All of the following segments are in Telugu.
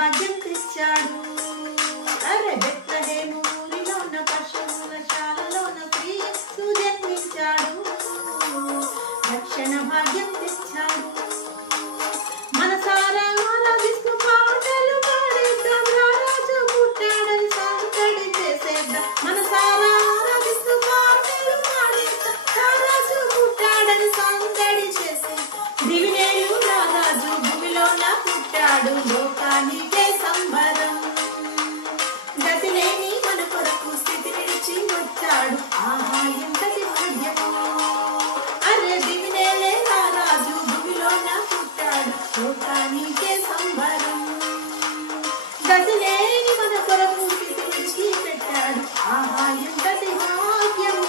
భాగ్యం తెచ్చాడు. అరే బెత్లెహేము ఊరిలోన పశువుల శాలలోన క్రీస్తు జన్మించాడు. రక్షణ భాగ్యం తెచ్చాడు. మనసారా ఆరాధిస్తూ పాటలు పాడేద్దాం, రారాజు పుట్టాడని సందడి చేసేద్దాం. మనసారా ఆరాధిస్తూ పాటలు పాడేద్దాం, రారాజు పుట్టాడని సందడి చేసేద్దాం. దివినేలు రారాజు భూమిలోన పుట్టాడు, లోకానికే సంబరం. గతిలేని మన కొరకు స్థితి విడిచి వచ్చాడు, ఆహా ఎంతటి భాగ్యమో. అరే దివినేలే రారాజు భూమిలోన పుట్టాడు, లోకానికే సంబరం. గతిలేని మన కొరకు స్థితి విడిచి పెట్టాడు, ఆహా ఎంతటి భాగ్యమో.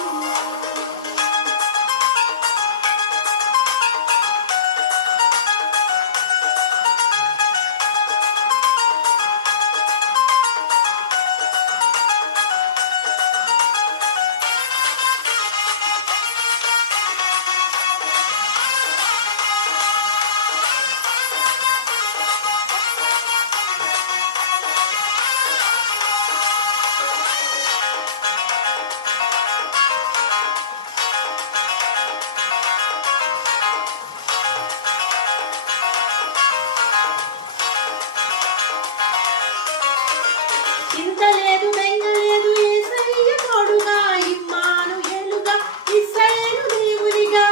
చింత లేదు బెంగ లేదు, యేసయ్య తోడుగా, ఇమ్మానుయేలుగా, ఇశ్రాయేలు దేవునిగా.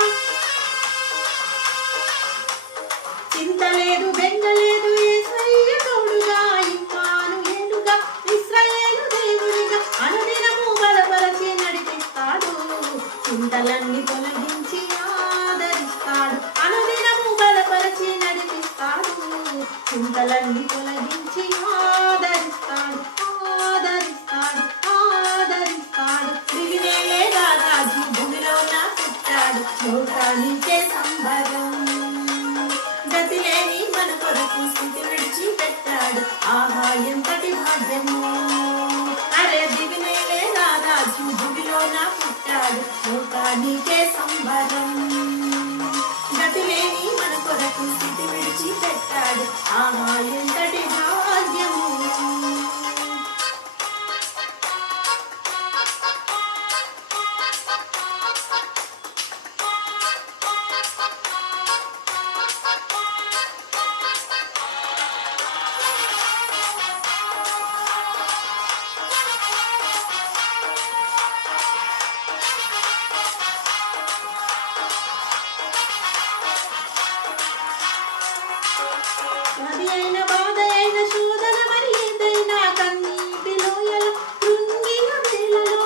చింత లేదు బెంగ లేదు, యేసయ్య తోడుగా, ఇమ్మానుయేలుగా, ఇశ్రాయేలు దేవునిగా. అనుదినము బలపరచి నడిపిస్తాడు, చింతలన్నీ తొలగించి ఆదరిస్తాడు. అనుదినము బలపరచి నడిపిస్తాడు, చింతలన్నీ తొలగించి ఆదరిస్తాడు. దివినేలే రారాజు భూమిలోన పుట్టాడు, లోకానికే సంబరం. గతిలేని మన కొరకు స్థితి విడిచి పెట్టాడు, ఆహా ఎంతటి భాగ్యమో. అరే దివినేలే రారాజు భూమిలోన పుట్టాడు, లోకానికే సంబరం. గతిలేని మన కొరకు స్థితి విడిచి పెట్టాడు, ఆహా ఎంతటి భాగ్యమో. నది అయిన బాధ అయిన శోధన మరి ఏదైనా కన్నీటి లోయలో కృంగిన వేళలో,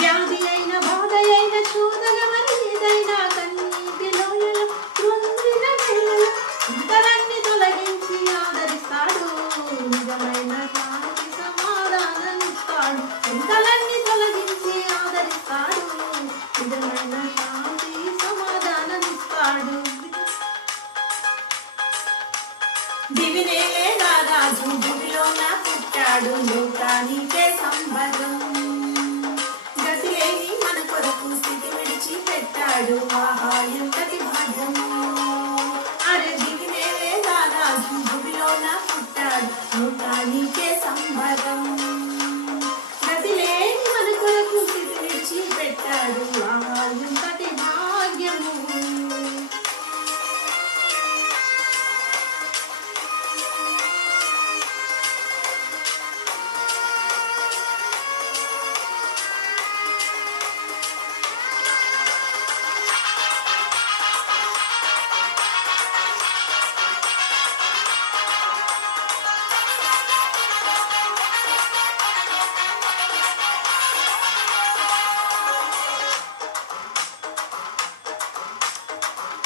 వ్యాధి అయిన బాధ అయిన శోధన మరి ఏదైనా కన్నీటి లోయలో కృంగిన వేళలో, చింతలన్నీ తొలగించి ఆదరిస్తాడు, నిజమైన శాంతి సమాధానమిస్తాడు. చింతలన్నీ తొలగించి ఆదరిస్తాడు, నిజమైన శాంతి సమాధానమిస్తాడు. దివినేలే రారాజు భూమిలోన పుట్టాడు, లోకానికే సంబరం. గతిలేని మన కొరకు స్థితి విడిచి పెట్టాడు, ఆహా ఎంతటి భాగ్యమో. అరే దివినేలే రారాజు భూమిలోన పుట్టాడు, లోకానికే సంబరం. గతిలేని మన కొరకు స్థితి విడిచి పెట్టాడు, ఆహా ఎంతటి భాగ్యమో.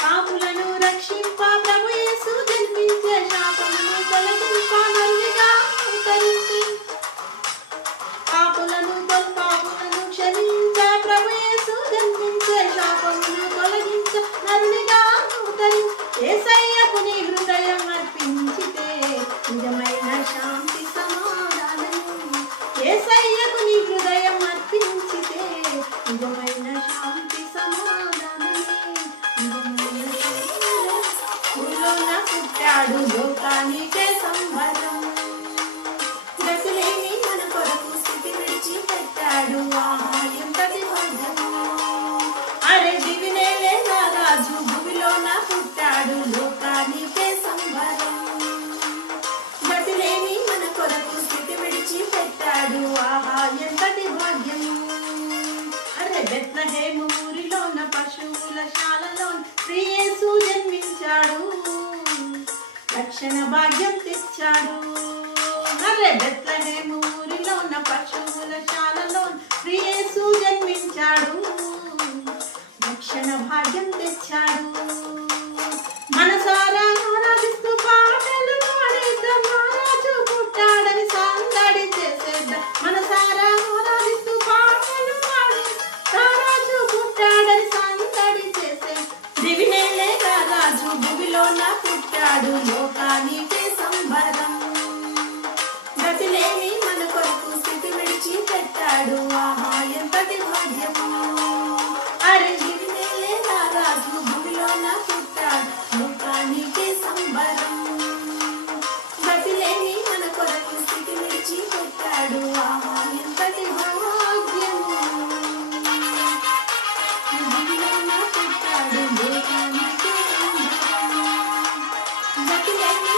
పాపులను రక్షింప ప్రభు యేసు జన్మించే, శాపమును తొలగింప నరునిగా అవతరించి. పాపులను క్షమించ ప్రభు యేసు జన్మించే, శాపమును తొలగించ నరునిగా అవతరించి. యేసయ్యకు నీ హృదయం అర్పించితే నిజమైన శాంతి సమాధానము. యేసయ్యకు నీ హృదయం అర్పించితే నిజమైన శాంతి సమాధానమే. లోకానికే సంబరం. గతిలేని మన కొరకు స్థితి విడిచిపెట్టాడు, ఆహా ఎంతటి భాగ్యము. అరే దివినేలే నా రాజు భూమిలోన పుట్టాడు, లోకానికే సంబరం. గతిలేని మన కొరకు స్థితి విడిచిపెట్టాడు, ఆహా ఎంతటి భాగ్యము. అరే బెత్లెహేము ఊరిలోన పశువుల శాలలోన శ్రీ యేసు జన్మించాడు, రక్షణ భాగ్యం తెచ్చాడు. అరే బెత్లెహేము ఊరిలోన పశువుల శాలలోన శ్రీ యేసు జన్మించాడు, రక్షణ భాగ్యం తెచ్చాడు. మనసారా ఆరాధిస్తూ పాటలు పాడేద్దాం, మహారాజు పుట్టాడని సందడి చేసేద్దాం. మనసారా ఆరాధిస్తూ పాటలు పాడేద్దాం, రాజు పుట్టాడని సందడి చేసేద్దాం. దివినేలే రాజు భూమిలోన పుట్టాడు, లోకానికే సంబరం. గతిలేని మన కొరకు స్థితి విడిచిపెట్టాడు, ఆహా ఎంతటి భాగ్యము. అరే దివినేలే రాజు భూమిలోన పుట్టాడు, లోకానికే సంబరం. గతిలేని మన కొరకు స్థితి విడిచిపెట్టాడు, ఆహా ఎంతటి భాగ్యము. భూమిలోన పుట్టాడు, లోకానికే సంబరం. గతిలేని